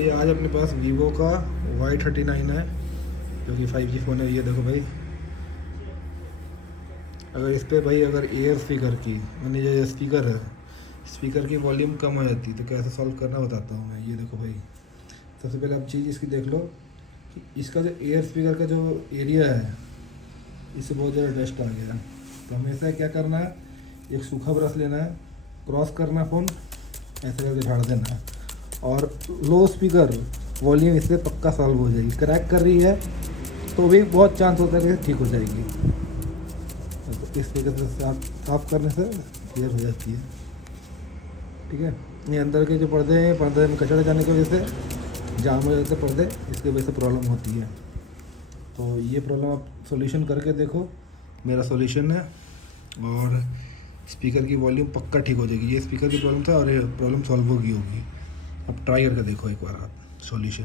भाई आज अपने पास वीवो का Y39 है जो कि 5G फ़ोन है। ये देखो भाई, अगर इस पर भाई अगर एयर स्पीकर की यानी जो स्पीकर है, स्पीकर की वॉल्यूम कम हो जाती तो कैसे सॉल्व करना बताता हूँ मैं। ये देखो भाई, सबसे पहले आप चीज़ इसकी देख लो कि इसका जो एयर स्पीकर का जो एरिया है इससे बहुत ज़्यादा डस्ट आ गया है। तो हमेशा क्या करना है, एक सूखा ब्रश लेना है, क्रॉस करना फ़ोन, ऐसे करके झाड़ देना है और लो स्पीकर वॉल्यूम इससे पक्का सॉल्व हो जाएगी। क्रैक कर रही है तो भी बहुत चांस होता है कि ठीक हो जाएगी। तो इस तरीके से साफ करने से क्लियर हो जाती है। ठीक है, ये अंदर के जो पर्दे हैं, पर्दे में कचरा जाने की वजह से जाम हो जाते पर्दे, इसकी वजह से प्रॉब्लम होती है। तो ये प्रॉब्लम आप सॉल्यूशन करके देखो, मेरा सॉल्यूशन है और स्पीकर की वॉल्यूम पक्का ठीक हो जाएगी। ये स्पीकर की प्रॉब्लम था और ये प्रॉब्लम सॉल्व होगी। अब ट्राई करके देखो एक बार आप सॉल्यूशन।